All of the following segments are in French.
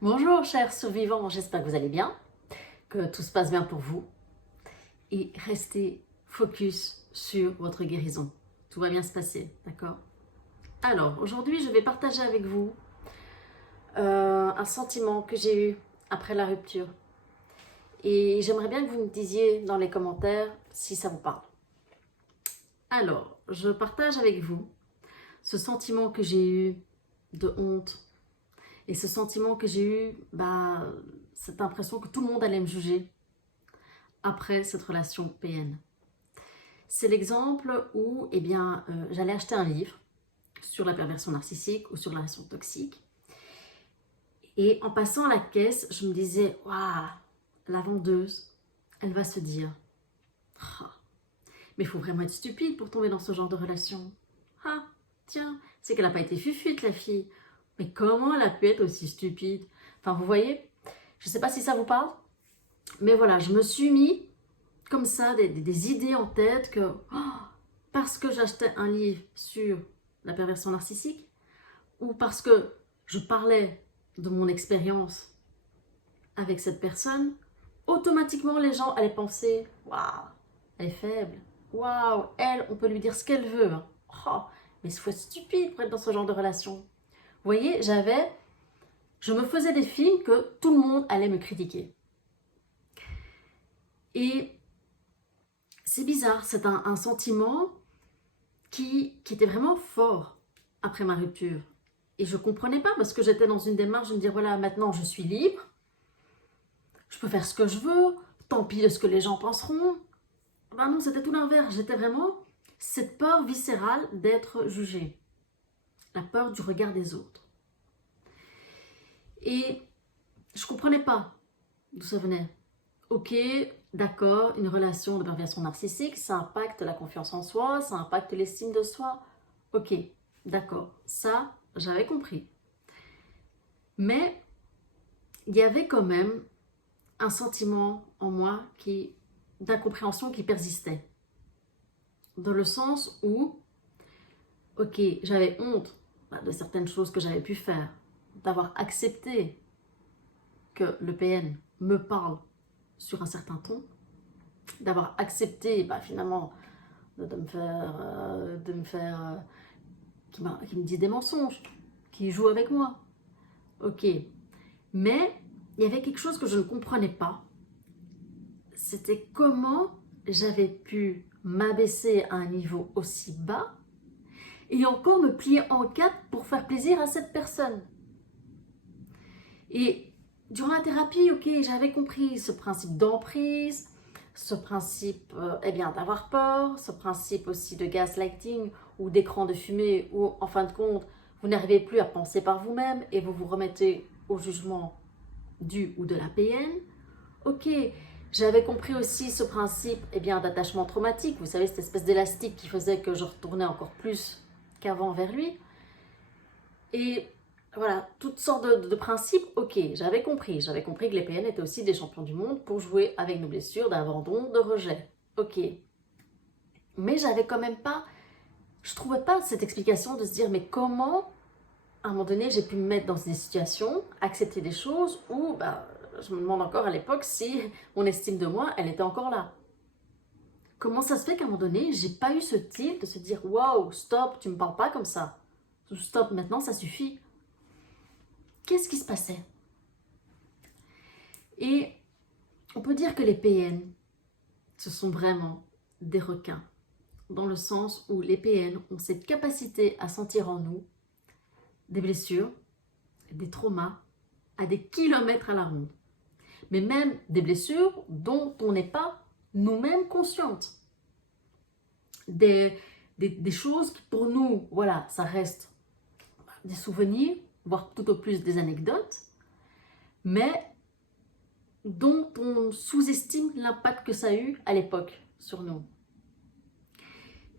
Bonjour chers survivants, j'espère que vous allez bien, que tout se passe bien pour vous et restez focus sur votre guérison. Tout va bien se passer, d'accord? Alors, aujourd'hui, je vais partager avec vous un sentiment que j'ai eu après la rupture. Et j'aimerais bien que vous me disiez dans les commentaires si ça vous parle. Alors, je partage avec vous ce sentiment que j'ai eu de honte et ce sentiment que j'ai eu, cette impression que tout le monde allait me juger après cette relation PN. C'est l'exemple où j'allais acheter un livre sur la perversion narcissique ou sur la relation toxique. Et en passant à la caisse, je me disais, waouh, la vendeuse, elle va se dire, ah, mais il faut vraiment être stupide pour tomber dans ce genre de relation. Ah, tiens, c'est qu'elle n'a pas été fufute, la fille. Mais comment elle a pu être aussi stupide? Enfin, vous voyez, je ne sais pas si ça vous parle, mais voilà, je me suis mis comme ça des idées en tête que parce que j'achetais un livre sur la perversion narcissique ou parce que je parlais de mon expérience avec cette personne, automatiquement les gens allaient penser waouh, elle est faible, waouh, elle, on peut lui dire ce qu'elle veut. Oh, mais il faut être stupide pour être dans ce genre de relation. Vous voyez, je me faisais des films que tout le monde allait me critiquer. Et c'est bizarre, c'est un sentiment qui était vraiment fort après ma rupture. Et je ne comprenais pas parce que j'étais dans une démarche de me dire, voilà, maintenant je suis libre, je peux faire ce que je veux, tant pis de ce que les gens penseront. Ben non, c'était tout l'inverse. J'étais vraiment cette peur viscérale d'être jugée, la peur du regard des autres. Et je ne comprenais pas d'où ça venait. Ok, d'accord, une relation de perversion narcissique, ça impacte la confiance en soi, ça impacte l'estime de soi. Ok, d'accord, ça, j'avais compris. Mais il y avait quand même un sentiment en moi d'incompréhension qui persistait. Dans le sens où, ok, j'avais honte de certaines choses que j'avais pu faire, d'avoir accepté que le PN me parle sur un certain ton, d'avoir accepté finalement de me faire qui me dit des mensonges, qui joue avec moi. Ok, mais il y avait quelque chose que je ne comprenais pas. C'était comment j'avais pu m'abaisser à un niveau aussi bas et encore me plier en quatre pour faire plaisir à cette personne. Et durant la thérapie, ok, j'avais compris ce principe d'emprise, ce principe d'avoir peur, ce principe aussi de gaslighting ou d'écran de fumée où en fin de compte, vous n'arrivez plus à penser par vous-même et vous vous remettez au jugement du ou de la PN. Ok, j'avais compris aussi ce principe d'attachement traumatique, vous savez, cette espèce d'élastique qui faisait que je retournais encore plus qu'avant vers lui. Et voilà, toutes sortes de principes, ok, j'avais compris que les PN étaient aussi des champions du monde pour jouer avec nos blessures d'abandon, de rejet. Ok. Mais j'avais quand même pas, je trouvais pas cette explication de se dire, mais comment, à un moment donné, j'ai pu me mettre dans des situations, accepter des choses où, je me demande encore à l'époque si mon estime de moi, elle était encore là. Comment ça se fait qu'à un moment donné, j'ai pas eu ce tilt de se dire, waouh, stop, tu me parles pas comme ça. Stop, maintenant, ça suffit. Qu'est-ce qui se passait? Et on peut dire que les PN, ce sont vraiment des requins, dans le sens où les PN ont cette capacité à sentir en nous des blessures, des traumas, à des kilomètres à la ronde. Mais même des blessures dont on n'est pas nous-mêmes conscientes. Des choses qui pour nous, voilà, ça reste des souvenirs, voire tout au plus des anecdotes, mais dont on sous-estime l'impact que ça a eu à l'époque sur nous.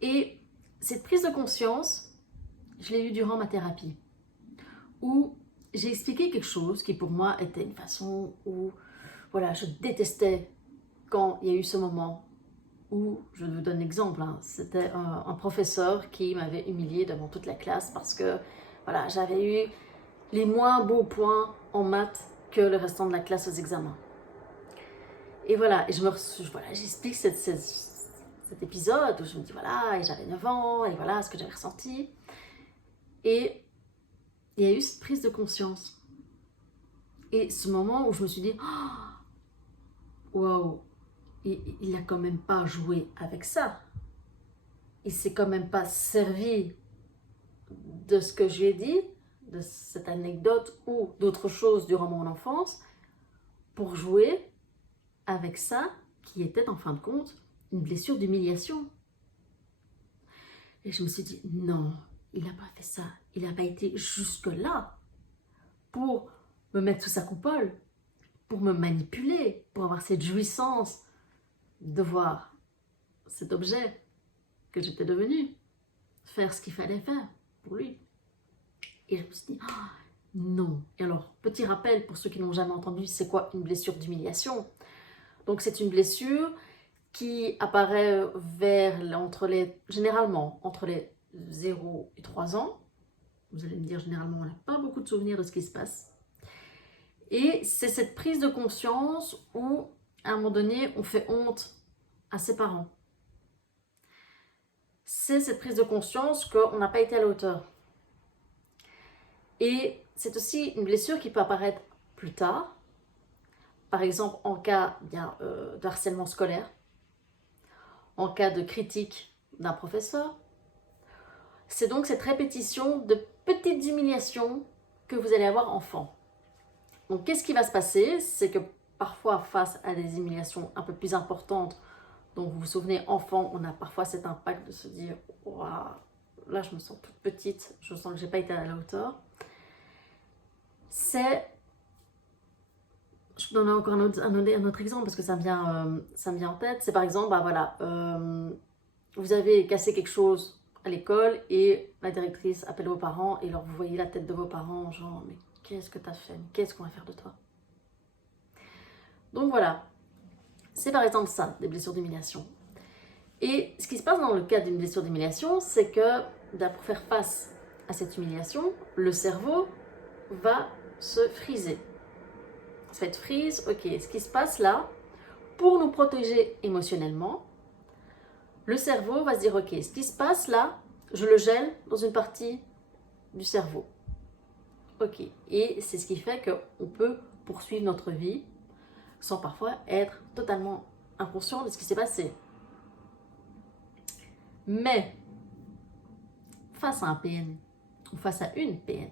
Et cette prise de conscience, je l'ai eue durant ma thérapie, où j'ai expliqué quelque chose qui pour moi était une façon où, voilà, je détestais quand il y a eu ce moment où, je vous donne l'exemple, c'était un professeur qui m'avait humiliée devant toute la classe parce que, voilà, j'avais eu les moins beaux points en maths que le restant de la classe aux examens. Et voilà, et j'explique cet épisode où je me dis voilà, et j'avais 9 ans, et voilà ce que j'avais ressenti. Et il y a eu cette prise de conscience. Et ce moment où je me suis dit, waouh, il n'a quand même pas joué avec ça. Il s'est quand même pas servi de ce que je lui ai dit, de cette anecdote ou d'autres choses durant mon enfance, pour jouer avec ça qui était en fin de compte une blessure d'humiliation. Et je me suis dit, non, il n'a pas fait ça. Il n'a pas été jusque-là pour me mettre sous sa coupole, pour me manipuler, pour avoir cette jouissance de voir cet objet que j'étais devenue, faire ce qu'il fallait faire pour lui. Et je me suis dit, non. Et alors, petit rappel pour ceux qui n'ont jamais entendu, c'est quoi une blessure d'humiliation? Donc c'est une blessure qui apparaît généralement entre les 0 et 3 ans. Vous allez me dire, généralement, on n'a pas beaucoup de souvenirs de ce qui se passe. Et c'est cette prise de conscience où, à un moment donné, on fait honte à ses parents. C'est cette prise de conscience qu'on n'a pas été à la hauteur. Et c'est aussi une blessure qui peut apparaître plus tard, par exemple en cas de harcèlement scolaire, en cas de critique d'un professeur. C'est donc cette répétition de petites humiliations que vous allez avoir enfant. Donc qu'est-ce qui va se passer? C'est que parfois face à des humiliations un peu plus importantes, donc vous vous souvenez, enfant, on a parfois cet impact de se dire waouh, là je me sens toute petite, je sens que je n'ai pas été à la hauteur. Je donne encore un autre exemple parce que ça me vient en tête. C'est par exemple, vous avez cassé quelque chose à l'école et la directrice appelle vos parents et alors vous voyez la tête de vos parents, genre mais qu'est-ce que tu as fait? Qu'est-ce qu'on va faire de toi? Donc voilà, c'est par exemple ça, des blessures d'humiliation. Et ce qui se passe dans le cas d'une blessure d'humiliation, c'est que pour faire face à cette humiliation, le cerveau va se friser. Cette frise, ok, ce qui se passe là, pour nous protéger émotionnellement, le cerveau va se dire, ok, ce qui se passe là, je le gèle dans une partie du cerveau. Ok, et c'est ce qui fait qu'on peut poursuivre notre vie sans parfois être totalement inconscient de ce qui s'est passé. Mais, face à un PN, ou face à une PN,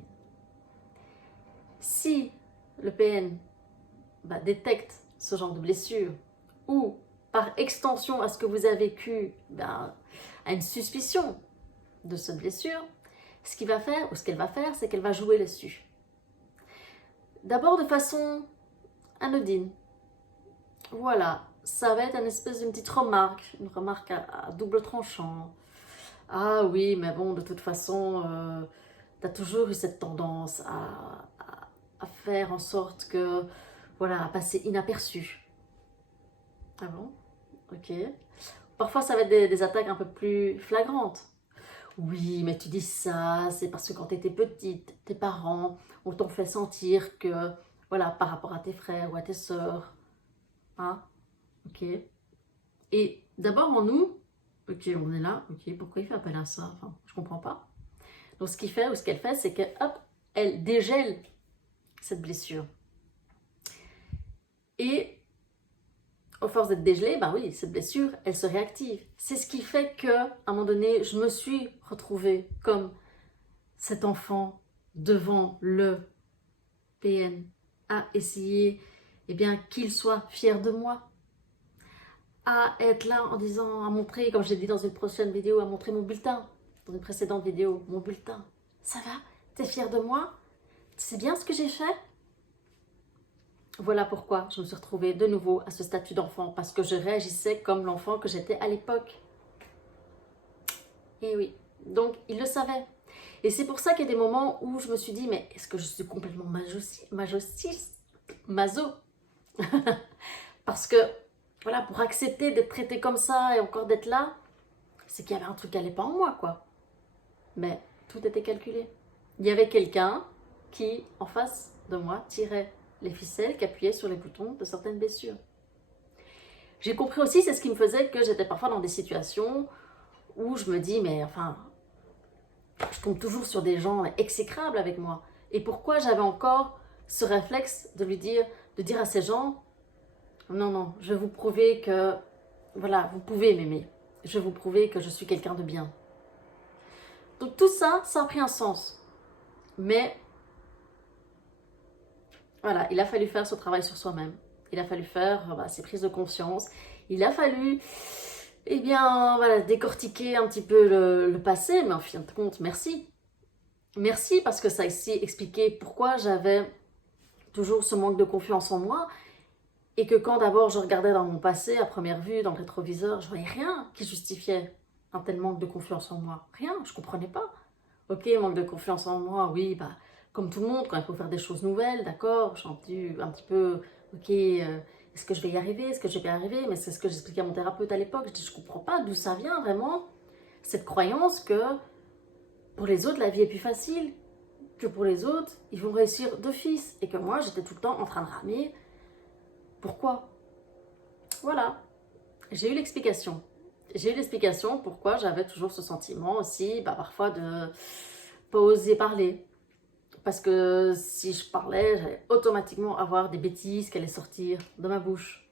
si le PN détecte ce genre de blessure, ou par extension à ce que vous avez vécu, à une suspicion de cette blessure, ce qu'il va faire, ou ce qu'elle va faire, c'est qu'elle va jouer dessus. D'abord de façon anodine. Voilà, ça va être une espèce d'une petite remarque, une remarque à double tranchant. Ah oui, mais bon, de toute façon, tu as toujours eu cette tendance à faire en sorte que, voilà, à passer inaperçu. Ah bon? Ok. Parfois, ça va être des attaques un peu plus flagrantes. Oui, mais tu dis ça, c'est parce que quand tu étais petite, tes parents t'ont fait sentir que, voilà, par rapport à tes frères ou à tes sœurs. Ah, ok. Et d'abord en nous, ok, on est là, ok, pourquoi il fait appel à ça? Enfin, je comprends pas. Donc ce qu'il fait ou ce qu'elle fait, c'est que, hop, elle dégèle cette blessure. Et à force d'être dégelée, oui, cette blessure, elle se réactive. C'est ce qui fait qu'à un moment donné, je me suis retrouvée comme cet enfant devant le PN à essayer qu'il soit fier de moi, à être là en disant, à montrer, comme je l'ai dit dans une prochaine vidéo, à montrer mon bulletin, dans une précédente vidéo, mon bulletin. Ça va? T'es fier de moi? Tu sais bien ce que j'ai fait? Voilà pourquoi je me suis retrouvée de nouveau à ce statut d'enfant, parce que je réagissais comme l'enfant que j'étais à l'époque. Et oui, donc il le savait. Et c'est pour ça qu'il y a des moments où je me suis dit, mais est-ce que je suis complètement maso? Parce que, voilà, pour accepter d'être traitée comme ça et encore d'être là, c'est qu'il y avait un truc qui n'allait pas en moi, quoi. Mais tout était calculé. Il y avait quelqu'un qui, en face de moi, tirait les ficelles, qui appuyaient sur les boutons de certaines blessures. J'ai compris aussi, c'est ce qui me faisait que j'étais parfois dans des situations où je me dis, mais enfin, je tombe toujours sur des gens exécrables avec moi. Et pourquoi j'avais encore ce réflexe de dire à ces gens, non, non, je vais vous prouver que, voilà, vous pouvez m'aimer. Je vais vous prouver que je suis quelqu'un de bien. Donc tout ça, ça a pris un sens. Mais, voilà, il a fallu faire ce travail sur soi-même. Il a fallu faire ces prises de conscience. Il a fallu, eh bien, voilà, décortiquer un petit peu le passé. Mais en fin de compte, merci. Merci parce que ça a aussi expliqué pourquoi j'avais toujours ce manque de confiance en moi. Et que quand d'abord je regardais dans mon passé, à première vue, dans le rétroviseur, je voyais rien qui justifiait un tel manque de confiance en moi. Rien, je comprenais pas. Ok, manque de confiance en moi, oui, comme tout le monde, quand il faut faire des choses nouvelles, d'accord, j'ai un petit peu, ok, est-ce que je vais y arriver, est-ce que je vais y arriver, mais c'est ce que j'expliquais à mon thérapeute à l'époque, je dis, je comprends pas d'où ça vient vraiment, cette croyance que pour les autres, la vie est plus facile, que pour les autres, ils vont réussir d'office, et que moi, j'étais tout le temps en train de ramer. Pourquoi? Voilà, j'ai eu l'explication. J'ai eu l'explication pourquoi j'avais toujours ce sentiment aussi, parfois de pas oser parler. Parce que si je parlais, j'allais automatiquement avoir des bêtises qui allaient sortir de ma bouche.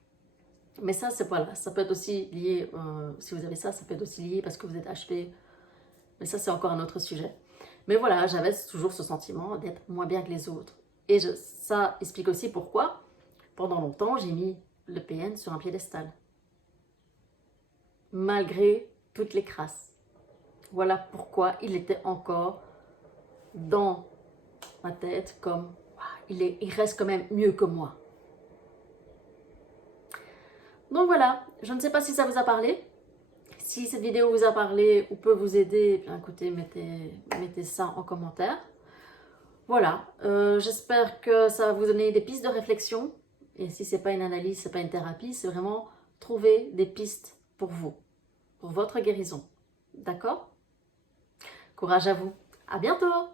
Mais ça, c'est voilà, ça peut être aussi lié, si vous avez ça, ça peut être aussi lié parce que vous êtes HP. Mais ça, c'est encore un autre sujet. Mais voilà, j'avais toujours ce sentiment d'être moins bien que les autres. Et ça explique aussi pourquoi, pendant longtemps, j'ai mis le PN sur un piédestal. Malgré toutes les crasses. Voilà pourquoi il était encore dans ma tête comme il reste quand même mieux que moi. Donc voilà, je ne sais pas si ça vous a parlé. Si cette vidéo vous a parlé ou peut vous aider, bien écoutez, mettez ça en commentaire. Voilà, j'espère que ça va vous donner des pistes de réflexion. Et si ce n'est pas une analyse, ce n'est pas une thérapie, c'est vraiment trouver des pistes pour vous, pour votre guérison. D'accord? Courage à vous. À bientôt!